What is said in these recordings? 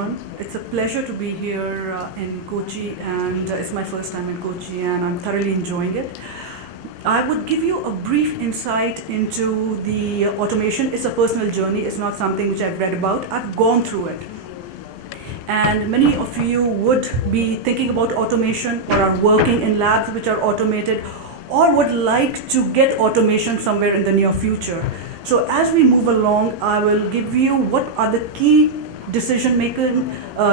everyone. It's a pleasure to be here in Kochi, and it's my first time in Kochi, and I'm thoroughly enjoying it. I would give you a brief insight into the automation. It's a personal journey. It's not something which I've read about. I've gone through it. And many of you would be thinking about automation or are working in labs which are automated or would like to get automation somewhere in the near future. So as we move along, I will give you what are the key decision-making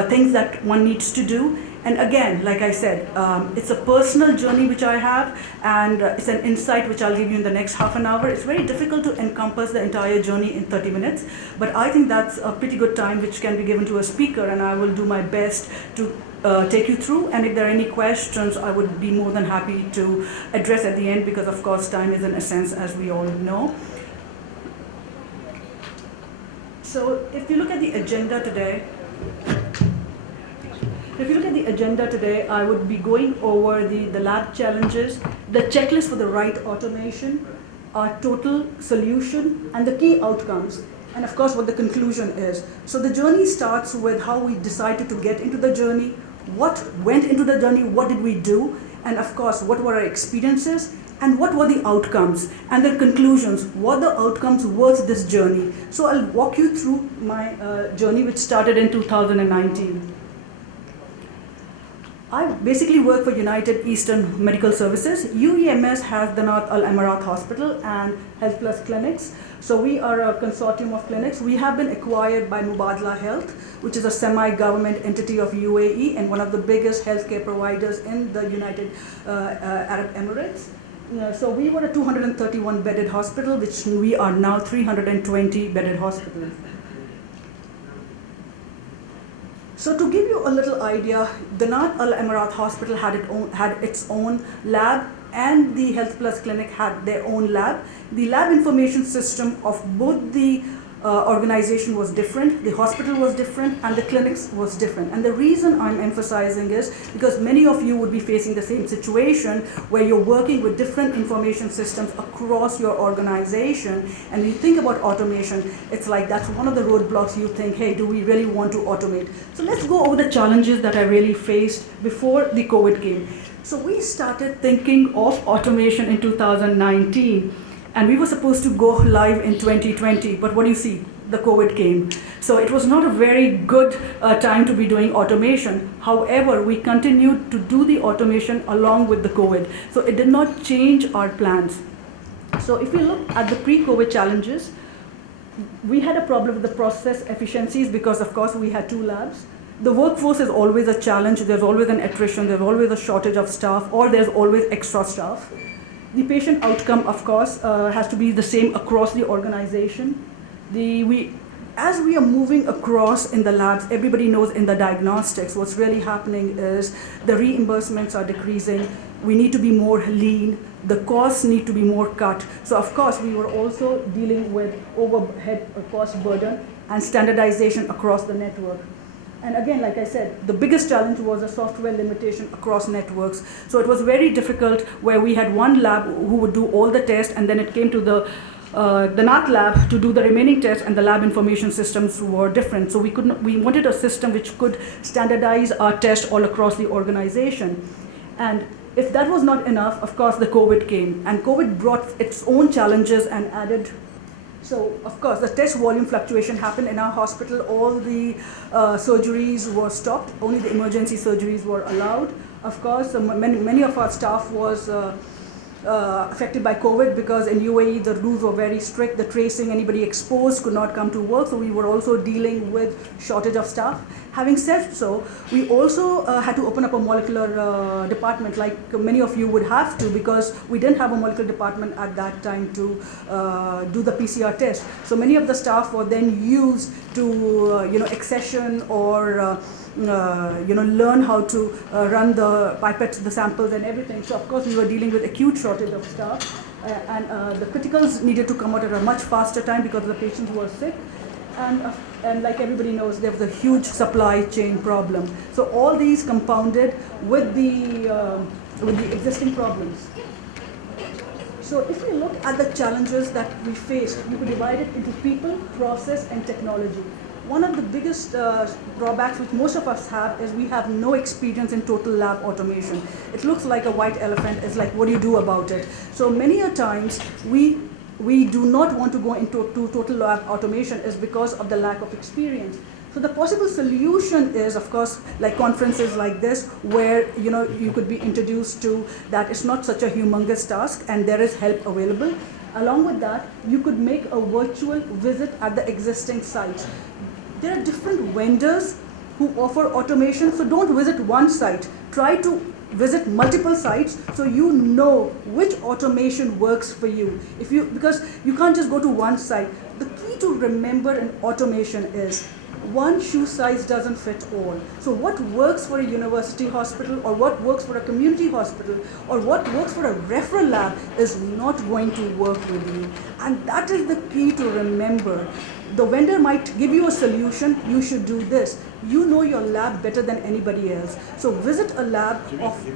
things that one needs to do. And again, like I said, it's a personal journey which I have, and it's an insight which I'll give you in the next half an hour. It's very difficult to encompass the entire journey in 30 minutes, but I think that's a pretty good time which can be given to a speaker, and I will do my best to take you through. And if there are any questions, I would be more than happy to address at the end, because of course time is an essence, as we all know. So if you look at the agenda today, I would be going over the lab challenges, the checklist for the right automation, our total solution, and the key outcomes, and of course what the conclusion is. So the journey starts with how we decided to get into the journey, what went into the journey, what did we do, and of course what were our experiences, and what were the outcomes, and the conclusions, what the outcomes was this journey. So I'll walk you through my journey, which started in 2019. I basically work for United Eastern Medical Services. UEMS has the North Al Emirat Hospital and Health Plus clinics. So we are a consortium of clinics. We have been acquired by Mubadala Health, which is a semi-government entity of UAE and one of the biggest healthcare providers in the United Arab Emirates. So we were a 231 bedded hospital, which we are now 320 bedded hospital. So to give you a little idea, the North Al Emirat Hospital had its own lab, and the Health Plus clinic had their own lab. The lab information system of both the organization was different, the hospital was different, and the clinics was different. And the reason I'm emphasizing is because many of you would be facing the same situation where you're working with different information systems across your organization, and when you think about automation, it's like that's one of the roadblocks. You think, hey, do we really want to automate? So let's go over the challenges that I really faced before the COVID came. So we started thinking of automation in 2019. And we were supposed to go live in 2020, but what do you see? The COVID came. So it was not a very good time to be doing automation. However, we continued to do the automation along with the COVID. So it did not change our plans. So if you look at the pre-COVID challenges, we had a problem with the process efficiencies because, of course, we had two labs. The workforce is always a challenge. There's always an attrition. There's always a shortage of staff, or there's always extra staff. The patient outcome, of course, has to be the same across the organization. As we are moving across in the labs, everybody knows in the diagnostics, what's really happening is the reimbursements are decreasing. We need to be more lean. The costs need to be more cut. So, of course, we were also dealing with overhead cost burden and standardization across the network. And again, like I said, the biggest challenge was a software limitation across networks. So it was very difficult where we had one lab who would do all the tests, and then it came to the NAT lab to do the remaining tests, and the lab information systems were different. So we wanted a system which could standardize our tests all across the organization. And if that was not enough, of course, the COVID came. And COVID brought its own challenges and added. So, of course, the test volume fluctuation happened in our hospital. All the surgeries were stopped. Only the emergency surgeries were allowed. Of course, many of our staff was affected by COVID because in UAE the rules were very strict. The tracing, anybody exposed could not come to work. So we were also dealing with shortage of staff. Having said so, we also had to open up a molecular department, like many of you would have to, because we didn't have a molecular department at that time to do the PCR test. So many of the staff were then used to accession or learn how to run the pipettes, the samples and everything. So of course we were dealing with acute shortage of staff, and the criticals needed to come out at a much faster time because the patients were sick. And like everybody knows, there was a huge supply chain problem. So all these compounded with the existing problems. So if we look at the challenges that we faced, we could divide it into people, process, and technology. one of the biggest drawbacks which most of us have is we have no experience in total lab automation. It looks like a white elephant. It's like, what do you do about it? So many a times we do not want to go into total lab automation is because of the lack of experience. So the possible solution is, of course, like conferences like this, where you could be introduced to that it's not such a humongous task and there is help available. Along with that, you could make a virtual visit at the existing sites. There are different vendors who offer automation, so don't visit one site. Try to visit multiple sites so you know which automation works for you. Because you can't just go to one site. The key to remember in automation is one shoe size doesn't fit all. So what works for a university hospital, or what works for a community hospital, or what works for a referral lab is not going to work with you. And that is the key to remember. The vendor might give you a solution, you should do this. You know your lab better than anybody else. So visit a lab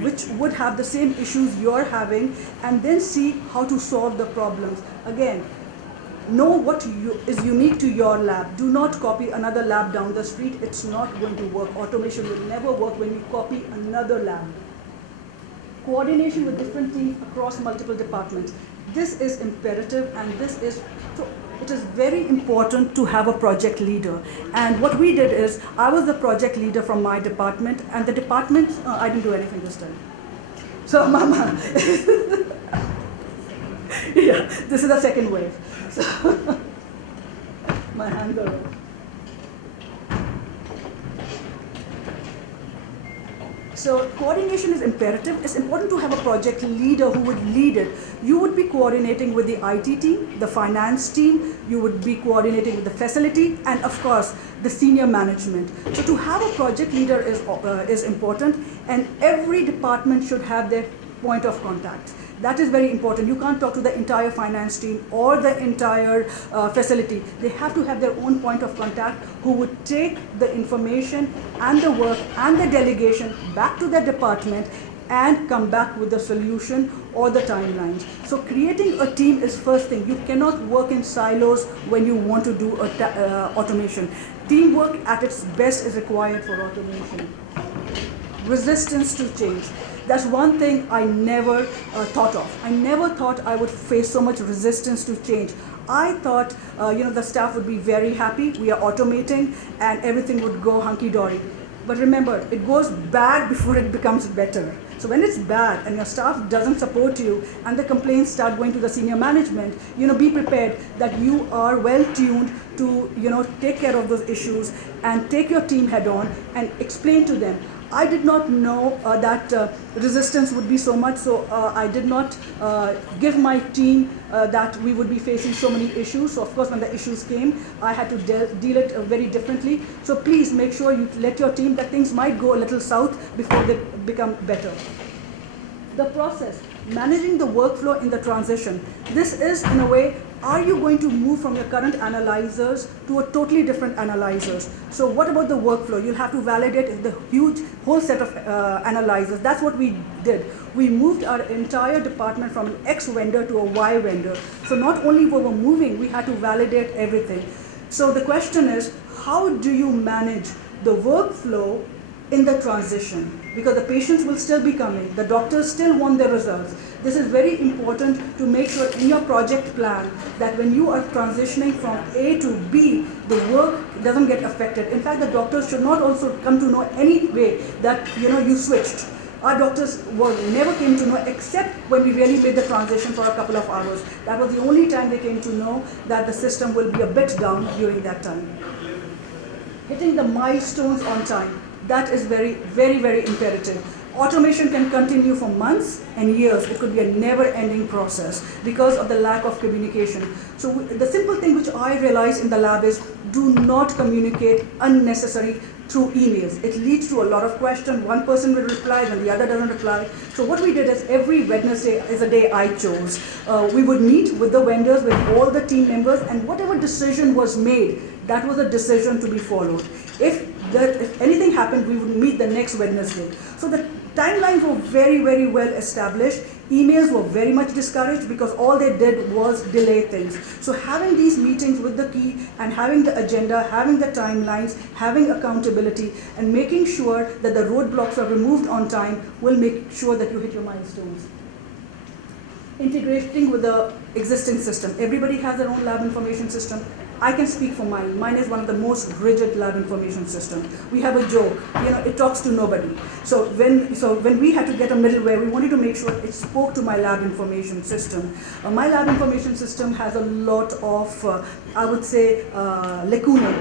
which would have the same issues you're having, and then see how to solve the problems. Again, know what is unique to your lab. Do not copy another lab down the street. It's not going to work. Automation will never work when you copy another lab. Coordination with different teams across multiple departments. This is imperative, and it is very important to have a project leader. And what we did is, I was the project leader from my department, and the department, I didn't do anything this time. So, Mama, yeah, this is the second wave. So, my hands are up. So coordination is imperative. It's important to have a project leader who would lead it. You would be coordinating with the IT team, the finance team, you would be coordinating with the facility, and of course, the senior management. So to have a project leader is important, and every department should have their point of contact. That is very important. You can't talk to the entire finance team or the entire facility. They have to have their own point of contact who would take the information and the work and the delegation back to their department and come back with the solution or the timelines. So creating a team is first thing. You cannot work in silos when you want to do automation. Teamwork at its best is required for automation. Resistance to change. That's one thing I never thought of. I never thought I would face so much resistance to change. I thought, the staff would be very happy. We are automating, and everything would go hunky-dory. But remember, it goes bad before it becomes better. So when it's bad and your staff doesn't support you, and the complaints start going to the senior management, be prepared that you are well tuned to, take care of those issues and take your team head on and explain to them. I did not know that resistance would be so much, so I did not give my team that we would be facing so many issues. So of course, when the issues came, I had to deal it very differently. So please make sure you let your team that things might go a little south before they become better. The process, managing the workflow in the transition. This is, in a way, are you going to move from your current analyzers to a totally different analyzers? So what about the workflow? You'll have to validate the whole set of analyzers. That's what we did. We moved our entire department from an X vendor to a Y vendor. So not only were we moving, we had to validate everything. So the question is, how do you manage the workflow in the transition? Because the patients will still be coming, the doctors still want their results. This is very important to make sure in your project plan that when you are transitioning from A to B, the work doesn't get affected. In fact, the doctors should not also come to know any way that you switched. Our doctors never came to know except when we really made the transition for a couple of hours. That was the only time they came to know that the system will be a bit down during that time. Hitting the milestones on time. That is very, very, very imperative. Automation can continue for months and years. It could be a never-ending process because of the lack of communication. So the simple thing which I realized in the lab is do not communicate unnecessary through emails. It leads to a lot of questions. One person will reply, then the other doesn't reply. So what we did is every Wednesday is a day I chose. We would meet with the vendors, with all the team members, and whatever decision was made, that was a decision to be followed. If anything happened, we would meet the next Wednesday. So the Timelines were very, very well established. Emails were very much discouraged because all they did was delay things. So having these meetings with the key and having the agenda, having the timelines, having accountability, and making sure that the roadblocks are removed on time will make sure that you hit your milestones. Integrating with the existing system. Everybody has their own lab information system. I can speak for mine. Mine is one of the most rigid lab information systems. We have a joke, it talks to nobody. So when we had to get a middleware, we wanted to make sure it spoke to my lab information system. My lab information system has a lot of, I would say, lacunae.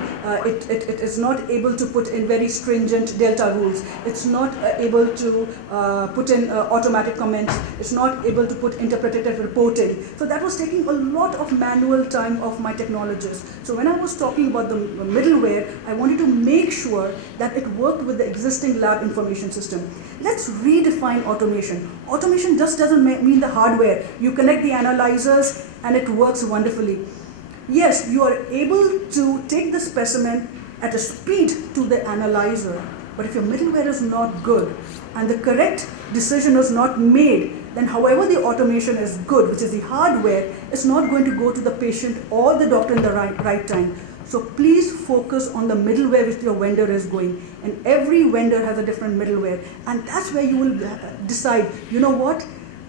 It is not able to put in very stringent delta rules. It's not able to put in automatic comments. It's not able to put interpretative reporting. So that was taking a lot of manual time of my technologists. So when I was talking about the middleware, I wanted to make sure that it worked with the existing lab information system. Let's redefine automation. Automation just doesn't mean the hardware. You connect the analyzers and it works wonderfully. Yes, you are able to take the specimen at a speed to the analyzer, but if your middleware is not good and the correct decision is not made, then however the automation is good, which is the hardware, it's not going to go to the patient or the doctor in the right time. So please focus on the middleware which your vendor is going. And every vendor has a different middleware. And that's where you will decide, you know what,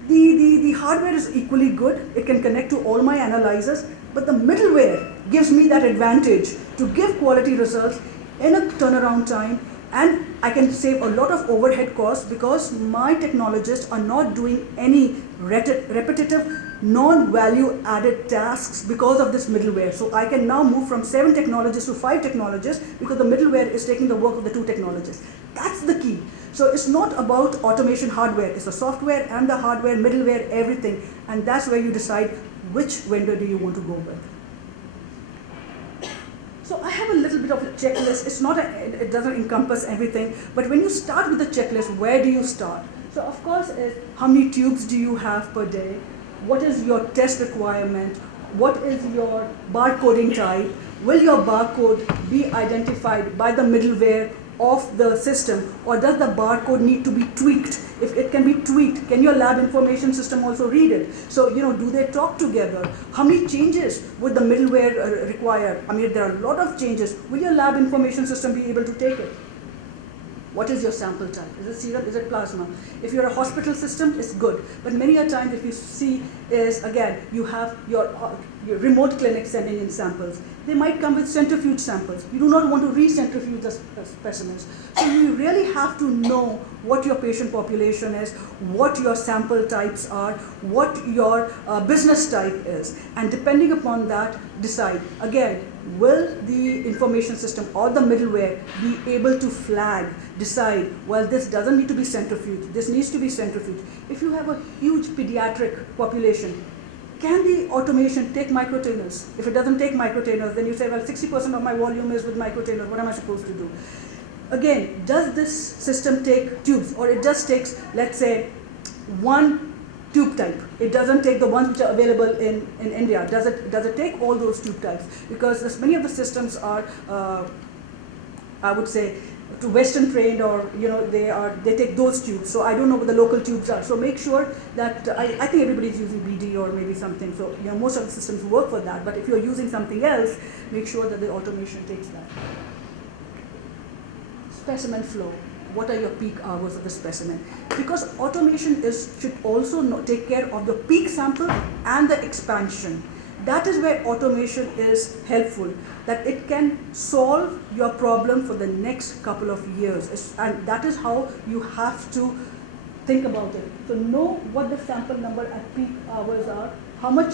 the hardware is equally good. It can connect to all my analyzers, but the middleware gives me that advantage to give quality results in a turnaround time. And I can save a lot of overhead costs because my technologists are not doing any repetitive, non-value added tasks because of this middleware. So I can now move from 7 technologists to 5 technologists because the middleware is taking the work of the 2 technologists. That's the key. So it's not about automation hardware. It's the software and the hardware, middleware, everything. And that's where you decide which vendor do you want to go with. So I have a little bit of a checklist. It doesn't encompass everything, but when you start with the checklist, where do you start? So of course, is how many tubes do you have per day? What is your test requirement? What is your barcoding type? Will your barcode be identified by the middleware of the system, or does the barcode need to be tweaked? If it can be tweaked, can your lab information system also read it? So, do they talk together? How many changes would the middleware require? I mean, there are a lot of changes. Will your lab information system be able to take it? What is your sample type? Is it serum? Is it plasma? If you're a hospital system, it's good. But many a times, if you see is, again, you have your remote clinic sending in samples. They might come with centrifuge samples. You do not want to re-centrifuge the specimens. So you really have to know what your patient population is, what your sample types are, what your business type is. And depending upon that, decide. Again, will the information system or the middleware be able to flag, decide, well, this doesn't need to be centrifuged, this needs to be centrifuged. If you have a huge pediatric population, can the automation take microtainers? If it doesn't take microtainers, then you say, well, 60% of my volume is with microtainers, what am I supposed to do? Again, does this system take tubes, or it just takes, let's say, one tube type? It doesn't take the ones which are available in India. Does it take all those tube types? Because many of the systems are, I would say, to Western trained, or they take those tubes. So I don't know what the local tubes are. So make sure that I think everybody's using BD or maybe something. So most of the systems work for that. But if you're using something else, make sure that the automation takes that. Specimen flow. What are your peak hours of the specimen? Because automation should also take care of the peak sample and the expansion. That is where automation is helpful, that it can solve your problem for the next couple of years. And that is how you have to think about it. So know what the sample number at peak hours are, how much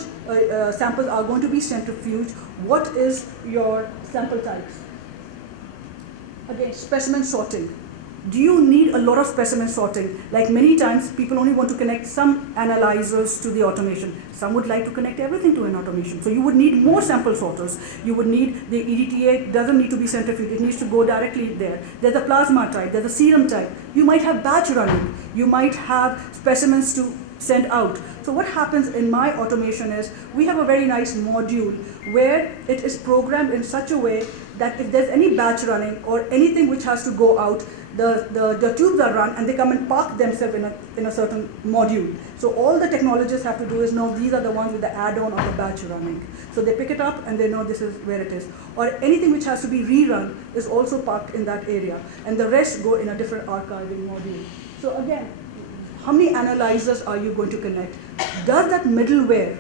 samples are going to be centrifuged, what is your sample types. Again, specimen sorting. Do you need a lot of specimen sorting? Like many times, people only want to connect some analyzers to the automation. Some would like to connect everything to an automation. So you would need more sample sorters. You would need the EDTA, doesn't need to be centrifuged. It needs to go directly there. There's a plasma type, there's a serum type. You might have batch running. You might have specimens to send out. So what happens in my automation is we have a very nice module where it is programmed in such a way that if there's any batch running or anything which has to go out, the tubes are run and they come and park themselves in a certain module. So all the technologists have to do is know these are the ones with the add-on or the batch running. So they pick it up and they know this is where it is. Or anything which has to be rerun is also parked in that area. And the rest go in a different archiving module. So again, how many analyzers are you going to connect? Does that middleware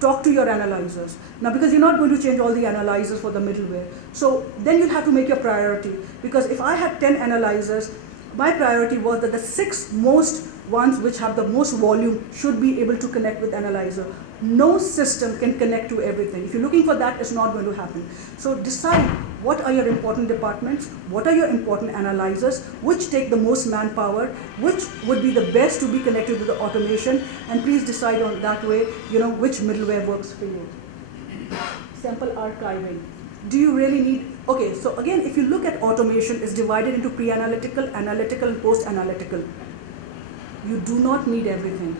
talk to your analyzers? Now, because you're not going to change all the analyzers for the middleware, so then you'll have to make your priority. Because if I had 10 analyzers, my priority was that the 6 most ones which have the most volume should be able to connect with analyzer. No system can connect to everything. If you're looking for that, it's not going to happen. So decide what are your important departments, what are your important analyzers, which take the most manpower, which would be the best to be connected to the automation, and please decide on that way, which middleware works for you. Sample archiving. Do you really need, okay, so again, if you look at automation, it's divided into pre-analytical, analytical, and post-analytical. You do not need everything.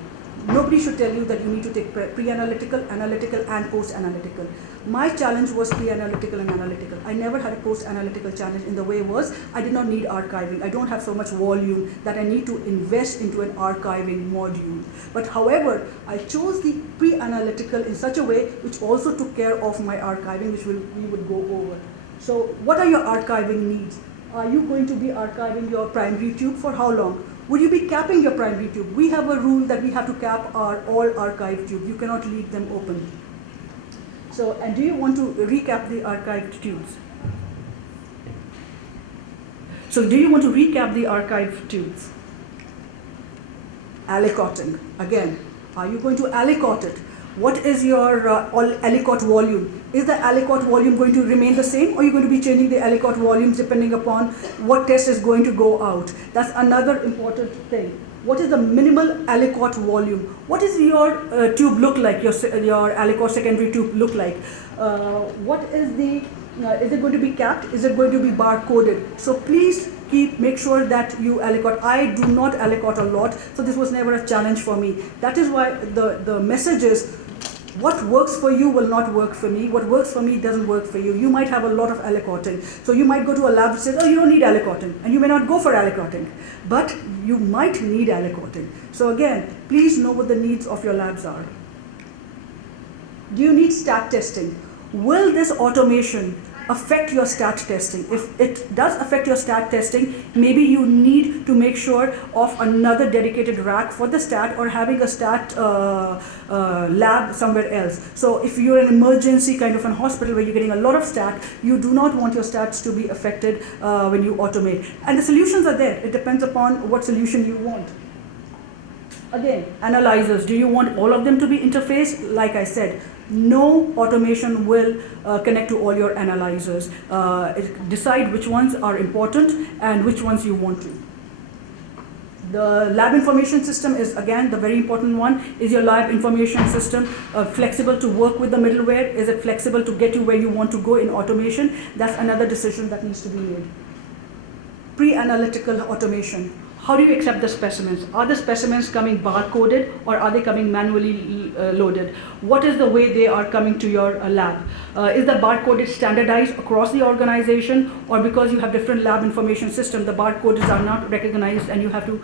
Nobody should tell you that you need to take pre-analytical, analytical, and post-analytical. My challenge was pre-analytical and analytical. I never had a post-analytical challenge in the way was I did not need archiving. I don't have so much volume that I need to invest into an archiving module. But however, I chose the pre-analytical in such a way which also took care of my archiving, which we would go over. So what are your archiving needs? Are you going to be archiving your primary tube for how long? Would you be capping your primary tube? We have a rule that we have to cap all archive tubes. You cannot leave them open. So, and do you want to recap the archived tubes? So do you want to recap the archived tubes? Aliquoting. Again, are you going to aliquot it? What is your aliquot volume? Is the aliquot volume going to remain the same, or are you going to be changing the aliquot volumes depending upon what test is going to go out? That's another important thing. What is the minimal aliquot volume? What is your tube look like, your aliquot secondary tube look like? What is the, is it going to be capped? Is it going to be bar-coded? So please make sure that you aliquot. I do not aliquot a lot, so this was never a challenge for me. That is why the message is, what works for you will not work for me. What works for me doesn't work for you. You might have a lot of aliquoting. So you might go to a lab and say, oh, you don't need aliquoting. And you may not go for aliquoting. But you might need aliquoting. So again, please know what the needs of your labs are. Do you need stat testing? Will this automation affect your stat testing? If it does affect your stat testing, maybe you need to make sure of another dedicated rack for the stat, or having a stat lab somewhere else. So if you're an emergency kind of a hospital where you're getting a lot of stat, you do not want your stats to be affected when you automate. And the solutions are there. It depends upon what solution you want. Again, analyzers. Do you want all of them to be interfaced? Like I said, no automation will connect to all your analyzers. Decide which ones are important and which ones you want to. The lab information system is, again, the very important one. Is your lab information system flexible to work with the middleware? Is it flexible to get you where you want to go in automation? That's another decision that needs to be made. Pre-analytical automation. How do you accept the specimens? Are the specimens coming bar-coded, or are they coming manually loaded? What is the way they are coming to your lab? Is the bar-coded standardized across the organization, or because you have different lab information system, the barcodes are not recognized and you have to,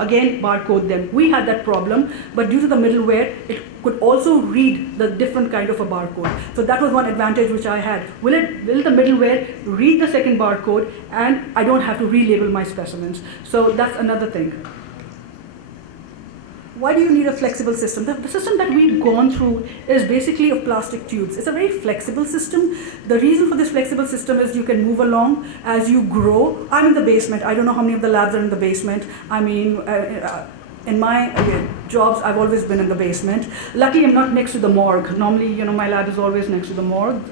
again, barcode them? We had that problem, but due to the middleware, it could also read the different kind of a barcode. So that was one advantage which I had. Will the middleware read the second barcode, and I don't have to relabel my specimens? So that's another thing. Why do you need a flexible system? The system that we've gone through is basically of plastic tubes. It's a very flexible system. The reason for this flexible system is you can move along as you grow. I'm in the basement. I don't know how many of the labs are in the basement. I mean, in my jobs, I've always been in the basement. Luckily, I'm not next to the morgue. Normally, my lab is always next to the morgue.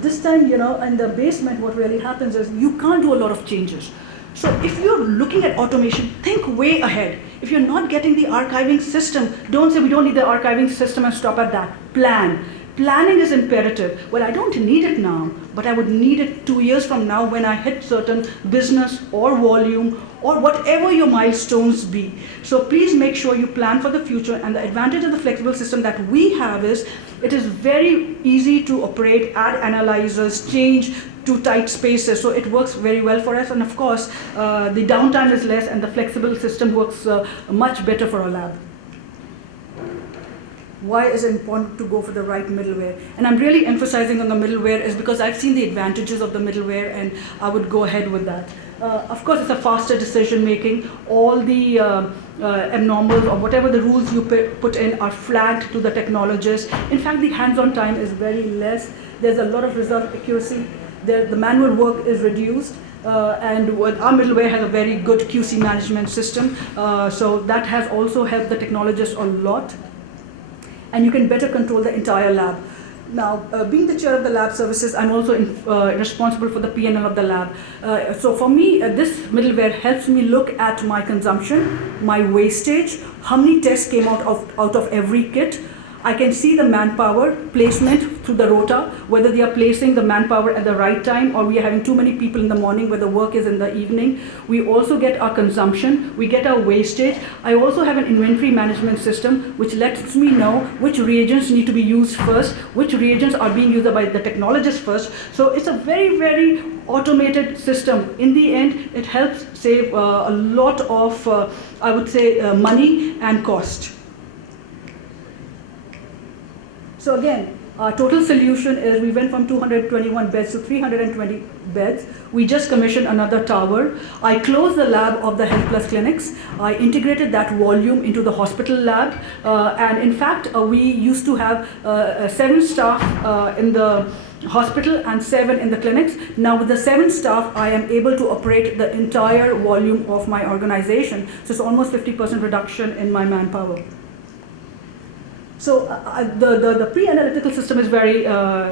This time, in the basement, what really happens is you can't do a lot of changes. So if you're looking at automation, think way ahead. If you're not getting the archiving system, don't say we don't need the archiving system and stop at that. Plan. Planning is imperative. Well, I don't need it now, but I would need it 2 years from now when I hit certain business or volume or whatever your milestones be. So please make sure you plan for the future. And the advantage of the flexible system that we have is it is very easy to operate, add analyzers, change to tight spaces. So it works very well for us. And of course, the downtime is less and the flexible system works much better for our lab. Why is it important to go for the right middleware? And I'm really emphasizing on the middleware is because I've seen the advantages of the middleware and I would go ahead with that. Of course, it's a faster decision making. All the abnormals or whatever the rules you put in are flagged to the technologist. In fact, the hands-on time is very less. There's a lot of result accuracy. The manual work is reduced. And our middleware has a very good QC management system. So that has also helped the technologist a lot. And you can better control the entire lab. Now, being the chair of the lab services, I'm also responsible for the P&L of the lab. So for me, this middleware helps me look at my consumption, my wastage, how many tests came out of every kit. I can see the manpower placement through the rota, whether they are placing the manpower at the right time or we are having too many people in the morning where the work is in the evening. We also get our consumption, we get our wastage. I also have an inventory management system which lets me know which reagents need to be used first, which reagents are being used by the technologist first. So it's a very, very automated system. In the end, it helps save a lot of, I would say, money and cost. So again, our total solution is we went from 221 beds to 320 beds. We just commissioned another tower. I closed the lab of the Health Plus clinics. I integrated that volume into the hospital lab. And in fact, we used to have 7 staff in the hospital and 7 in the clinics. Now with the 7 staff, I am able to operate the entire volume of my organization. So it's almost 50% reduction in my manpower. So the pre-analytical system is very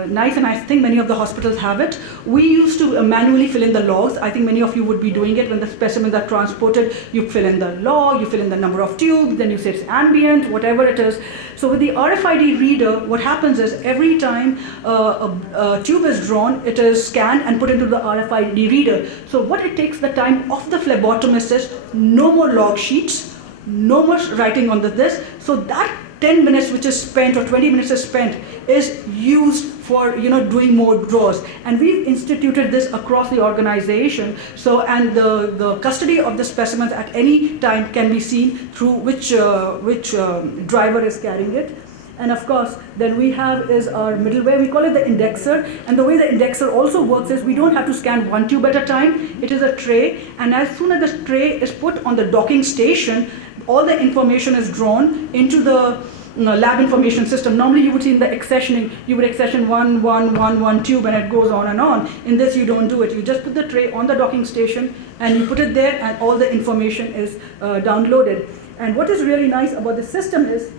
nice, and I think many of the hospitals have it. We used to manually fill in the logs. I think many of you would be doing it when the specimens are transported. You fill in the log, you fill in the number of tubes, then you say it's ambient, whatever it is. So with the RFID reader, what happens is every time a tube is drawn, it is scanned and put into the RFID reader. So what it takes the time of the phlebotomist is no more log sheets, no more writing on this. So that 10 minutes which is spent or 20 minutes is spent is used for doing more draws, and we've instituted this across the organization. So and the custody of the specimens at any time can be seen through which driver is carrying it. And of course, then we have is our middleware. We call it the indexer. And the way the indexer also works is we don't have to scan one tube at a time. It is a tray. And as soon as the tray is put on the docking station, all the information is drawn into the lab information system. Normally you would see in the accessioning, you would accession one tube and it goes on and on. In this you don't do it. You just put the tray on the docking station and you put it there and all the information is downloaded. And what is really nice about the system is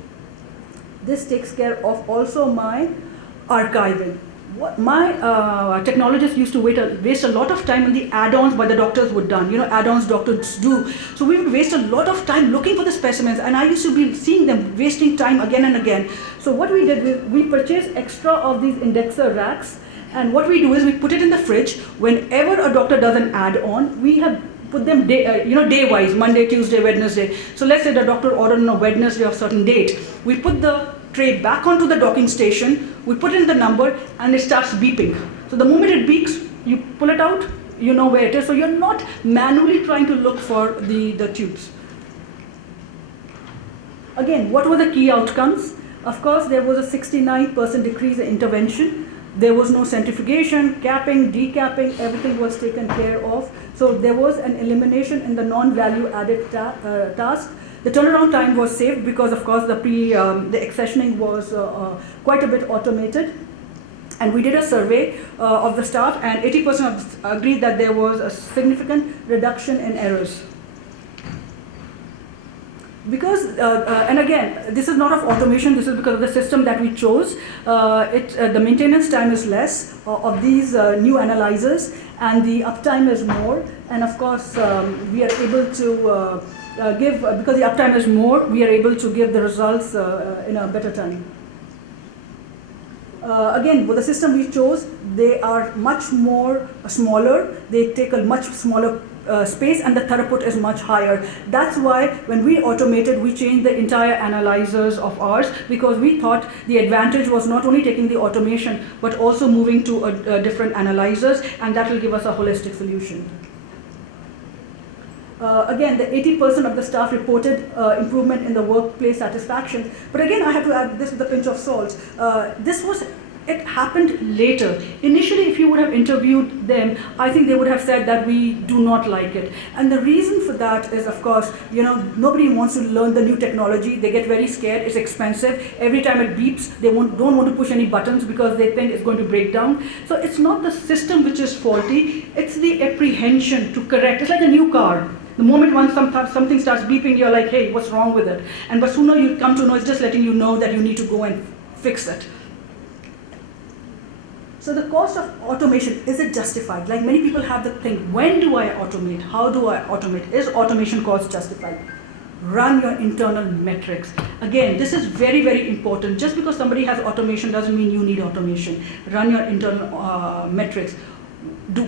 this takes care of also my archiving. My technologists used to waste a lot of time on the add-ons by the doctors would done. Add-ons doctors do. So we would waste a lot of time looking for the specimens, and I used to be seeing them wasting time again and again. So what we did was we purchased extra of these indexer racks, and what we do is we put it in the fridge. Whenever a doctor does an add-on, we have put them day-wise, Monday, Tuesday, Wednesday. So let's say the doctor ordered on a Wednesday of a certain date. We put the tray back onto the docking station, we put in the number, and it starts beeping. So the moment it beeps, you pull it out, you know where it is. So you're not manually trying to look for the tubes. Again, what were the key outcomes? Of course, there was a 69% decrease in intervention. There was no centrifugation, capping, decapping, everything was taken care of. So there was an elimination in the non-value added task. The turnaround time was saved because, of course, the accessioning was quite a bit automated. And we did a survey of the staff, and 80% agreed that there was a significant reduction in errors. Because, and again, this is not of automation, this is because of the system that we chose. The maintenance time is less of these new analyzers, and the uptime is more. And of course, we are able to because the uptime is more, we are able to give the results in a better time. Again, with the system we chose, they are much more smaller, they take a much smaller space, and the throughput is much higher. That's why when we automated, we changed the entire analyzers of ours, because we thought the advantage was not only taking the automation, but also moving to different analyzers, and that will give us a holistic solution. Again, the 80% of the staff reported improvement in the workplace satisfaction. But again, I have to add this with a pinch of salt. It happened later. Initially, if you would have interviewed them, I think they would have said that we do not like it. And the reason for that is, of course, nobody wants to learn the new technology. They get very scared. It's expensive. Every time it beeps, they don't want to push any buttons because they think it's going to break down. So it's not the system which is faulty. It's the apprehension to correct. It's like a new car. The moment something starts beeping, you're like, hey, what's wrong with it? But sooner you come to know, it's just letting you know that you need to go and fix it. So the cost of automation, is it justified? Like many people have the thing, when do I automate? How do I automate? Is automation cost justified? Run your internal metrics. Again, this is very, very important. Just because somebody has automation doesn't mean you need automation. Run your internal metrics.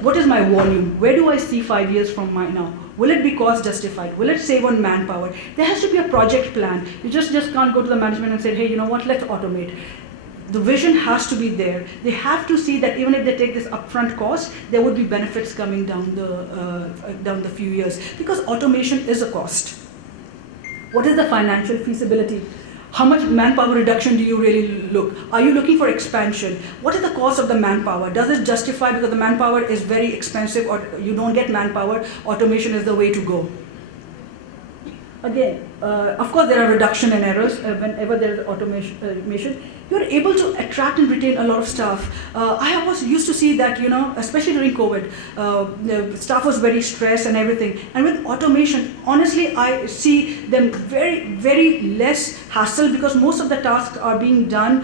What is my volume? Where do I see 5 years from now? Will it be cost justified? Will it save on manpower? There has to be a project plan. You just can't go to the management and say, hey, you know what, let's automate. The vision has to be there. They have to see that even if they take this upfront cost, there would be benefits coming down the few years, because automation is a cost. What is the financial feasibility? How much manpower reduction do you really look? Are you looking for expansion? What is the cost of the manpower? Does it justify, because the manpower is very expensive or you don't get manpower, automation is the way to go? Again, of course there are reduction in errors whenever there is automation. You're able to attract and retain a lot of staff. I always used to see that, especially during COVID, the staff was very stressed and everything. And with automation, honestly, I see them very, very less hassle, because most of the tasks are being done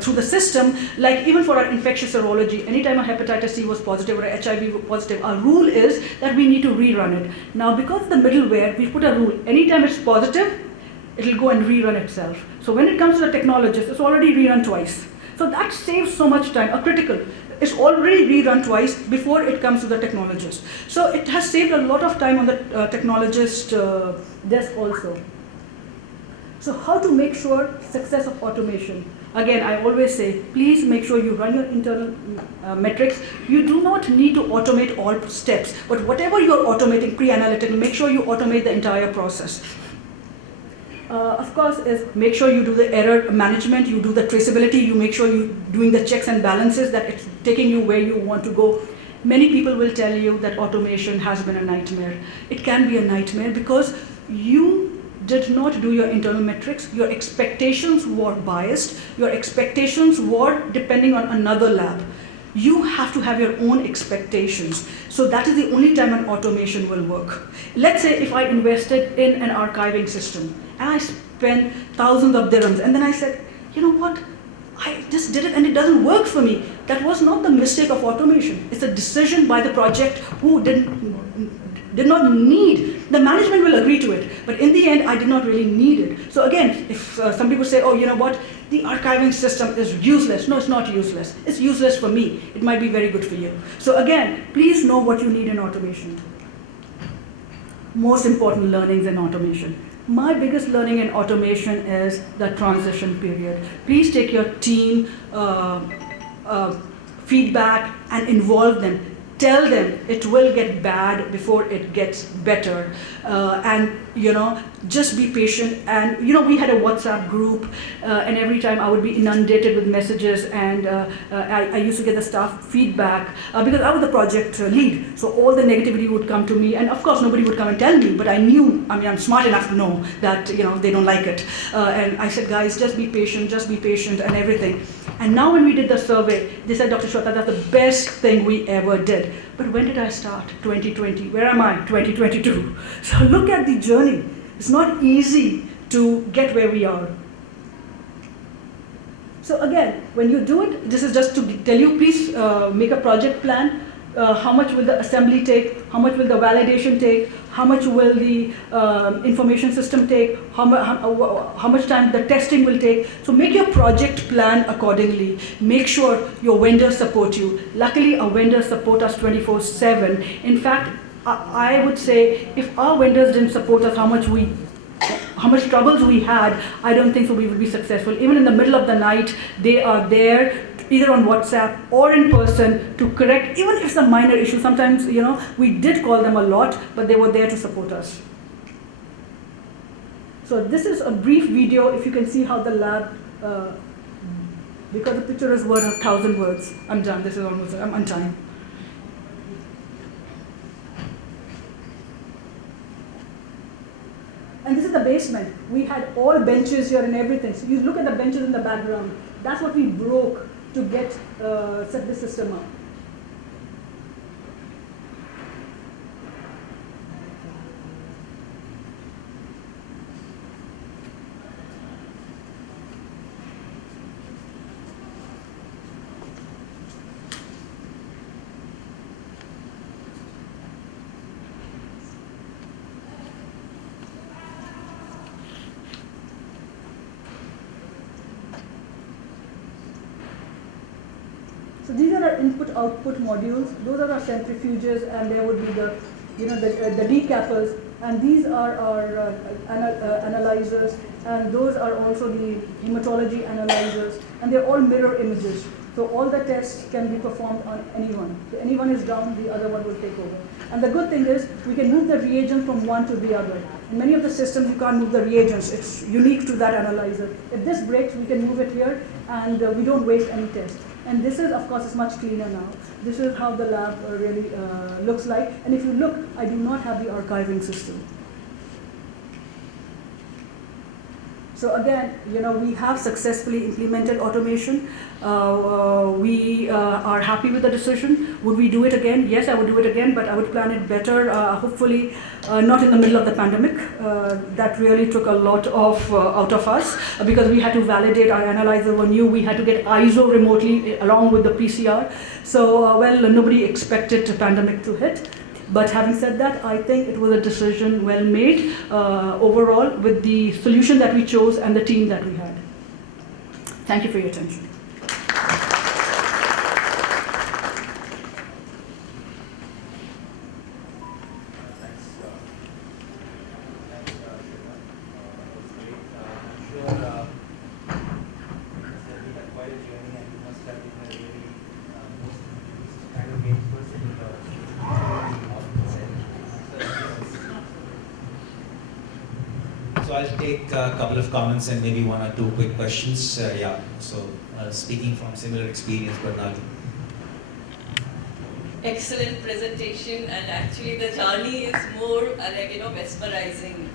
through the system. Like even for our infectious serology, anytime a hepatitis C was positive or a HIV was positive, our rule is that we need to rerun it. Now, because the middleware, we put a rule, anytime it's positive, it'll go and rerun itself. So when it comes to the technologist, it's already rerun twice. So that saves so much time. A critical, it's already rerun twice before it comes to the technologist. So it has saved a lot of time on the technologist desk also. So how to make sure success of automation? Again, I always say, please make sure you run your internal metrics. You do not need to automate all steps, but whatever you're automating pre-analytical, make sure you automate the entire process. Of course, is make sure you do the error management, you do the traceability, you make sure you're doing the checks and balances, that it's taking you where you want to go. Many people will tell you that automation has been a nightmare. It can be a nightmare because you did not do your internal metrics, your expectations were biased, your expectations were depending on another lab. You have to have your own expectations. So that is the only time an automation will work. Let's say if I invested in an archiving system and I spent thousands of dirhams, and then I said, you know what, I just did it and it doesn't work for me. That was not the mistake of automation. It's a decision by the project who did not need. The management will agree to it, but in the end, I did not really need it. So again, if some people say, oh, you know what, the archiving system is useless. No, it's not useless. It's useless for me. It might be very good for you. So again, please know what you need in automation. Most important learnings in automation. My biggest learning in automation is the transition period. Please take your team feedback and involve them. Tell them it will get bad before it gets better, and just be patient. And we had a WhatsApp group, and every time I would be inundated with messages, and I used to get the staff feedback because I was the project lead. So all the negativity would come to me, and of course nobody would come and tell me, but I knew. I'm smart enough to know that they don't like it, and I said, guys, just be patient, and everything. And now when we did the survey, they said, Dr. Shweta, that's the best thing we ever did. But when did I start? 2020. Where am I? 2022. So look at the journey. It's not easy to get where we are. So again, when you do it, this is just to tell you, please make a project plan. how much will the assembly take, how much will the validation take, how much will the information system take, how much time the testing will take. So make your project plan accordingly. Make sure your vendors support you. Luckily, our vendors support us 24/7. In fact, I would say if our vendors didn't support us, how much troubles we had, I don't think so we would be successful. Even in the middle of the night, they are there, either on WhatsApp or in person, to correct, even if it's a minor issue. Sometimes, we did call them a lot, but they were there to support us. So this is a brief video, if you can see how the lab, because the picture is worth 1,000 words. I'm done, this is almost, I'm on time. And this is the basement. We had all benches here and everything. So you look at the benches in the background. That's what we broke to get set this system up. So these are our input-output modules. Those are our centrifuges, and there would be the decappers, and these are our analyzers, and those are also the hematology analyzers, and they're all mirror images. So all the tests can be performed on anyone. So anyone is down, the other one will take over. And the good thing is we can move the reagents from one to the other. In many of the systems, you can't move the reagents. It's unique to that analyzer. If this breaks, we can move it here, and we don't waste any test. And this is, of course, it's much cleaner now. This is how the lab really looks like. And if you look, I do not have the archiving system. So again, we have successfully implemented automation. We are happy with the decision. Would we do it again? Yes, I would do it again, but I would plan it better, hopefully not in the middle of the pandemic. That really took a lot of out of us, because we had to validate our analyzer were new. We had to get ISO remotely along with the PCR. So, nobody expected the pandemic to hit. But having said that, I think it was a decision well made overall with the solution that we chose and the team that we had. Thank you for your attention. So I'll take a couple of comments and maybe one or two quick questions. Speaking from similar experience, but now. Excellent presentation, and actually the journey is more mesmerizing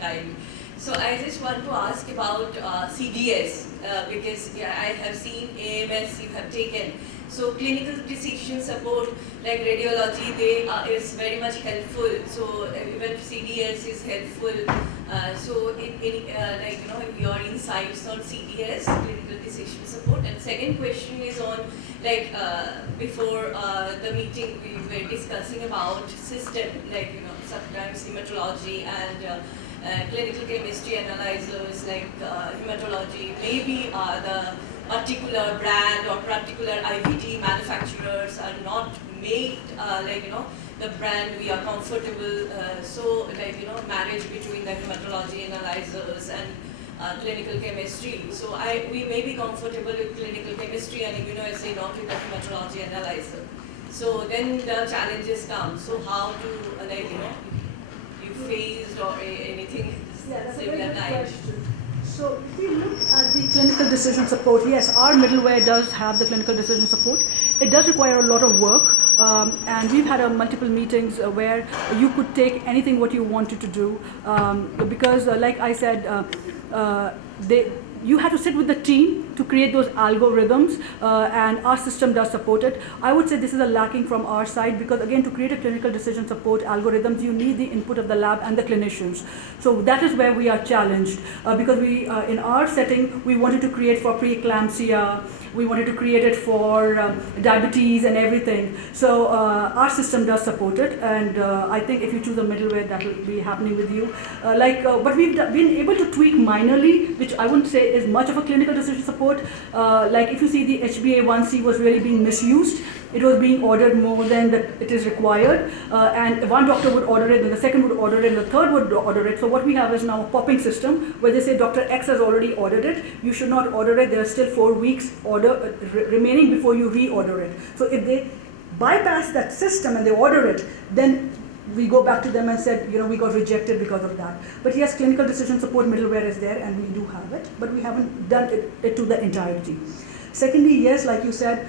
kind. So I just want to ask about CDS, because I have seen AMS you have taken. So clinical decision support, like radiology, is very much helpful. So even CDS is helpful. So your insights on CDS, clinical decision support. And second question is on before the meeting we were discussing about system, sometimes hematology and clinical chemistry analyzers hematology maybe the particular brand or particular IVD manufacturers are not made the brand we are comfortable marriage between the hematology analyzers and clinical chemistry. So we may be comfortable with clinical chemistry and immunoassay, not with the hematology analyzer. So then the challenges come. So how to you faced or anything similar type? So if we look at the clinical decision support, yes, our middleware does have the clinical decision support. It does require a lot of work, and we've had multiple meetings where you could take anything what you wanted to do, because like I said, you have to sit with the team to create those algorithms, and our system does support it. I would say this is a lacking from our side, because again, to create a clinical decision support algorithms, you need the input of the lab and the clinicians. So that is where we are challenged, because we, in our setting, we wanted to create for preeclampsia, We wanted to create it for diabetes and everything. So our system does support it, and I think if you choose a middleware, that will be happening with you. But we've been able to tweak minorly, which I wouldn't say is much of a clinical decision support. Like if you see the HbA1c was really being misused. It was being ordered more than that it is required, and one doctor would order it, then the second would order it, and the third would order it. So what we have is now a popping system where they say Dr. X has already ordered it, you should not order it, there are still 4 weeks remaining before you reorder it. So if they bypass that system and they order it, then we go back to them and said, we got rejected because of that. But yes, clinical decision support middleware is there and we do have it, but we haven't done it to the entirety. Secondly, yes, like you said,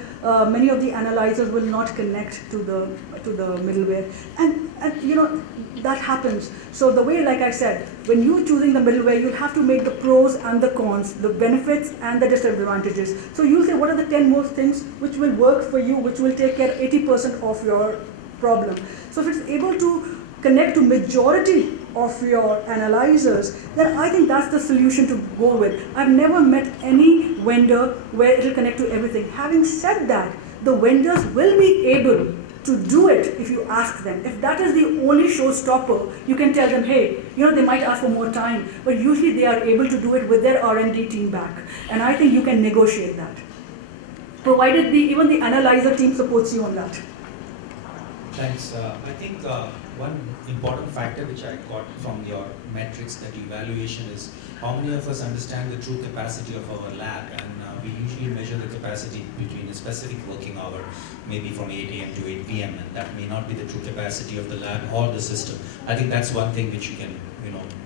many of the analyzers will not connect to the middleware, and that happens. So the way, like I said, when you're choosing the middleware, you'll have to make the pros and the cons, the benefits and the disadvantages. So you'll say, what are the 10 most things which will work for you, which will take care 80% of your problem. So if it's able to connect to majority of your analyzers, then I think that's the solution to go with. I've never met any vendor where it'll connect to everything. Having said that, the vendors will be able to do it if you ask them. If that is the only showstopper, you can tell them, hey, they might ask for more time, but usually they are able to do it with their R&D team back. And I think you can negotiate that, provided even the analyzer team supports you on that. Thanks. I think one important factor which I got from your metrics, that evaluation, is how many of us understand the true capacity of our lab, and we usually measure the capacity between a specific working hour, maybe from 8 a.m. to 8 p.m., and that may not be the true capacity of the lab or the system. I think that's one thing which you can,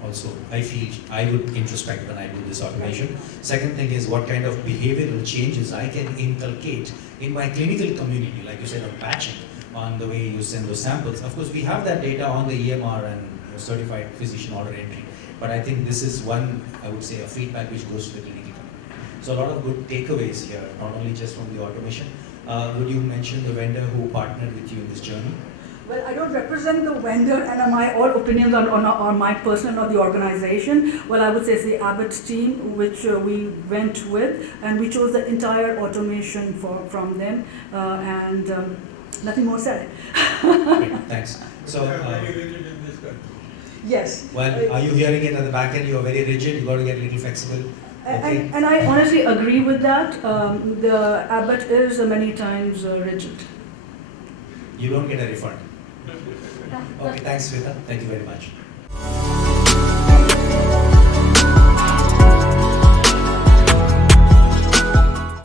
also, I feel I would introspect when I do this automation. Second thing is what kind of behavioral changes I can inculcate in my clinical community, like you said, on batching, on the way you send those samples. Of course, we have that data on the EMR and certified physician order entry, but I think this is one, I would say, a feedback which goes to the clinical community. So a lot of good takeaways here, not only just from the automation. Would you mention the vendor who partnered with you in this journey? Well, I don't represent the vendor, and all opinions on my personal or the organization. Well, I would say it's the Abbott team which we went with, and we chose the entire automation from them, and nothing more said. Great, thanks. So, yes. Well, are you hearing it at the back end? You are very rigid, you got to get a little flexible. Okay. And I honestly agree with that. The Abbott is many times rigid. You don't get a refund. Okay, thanks, Shweta. Thank you very much.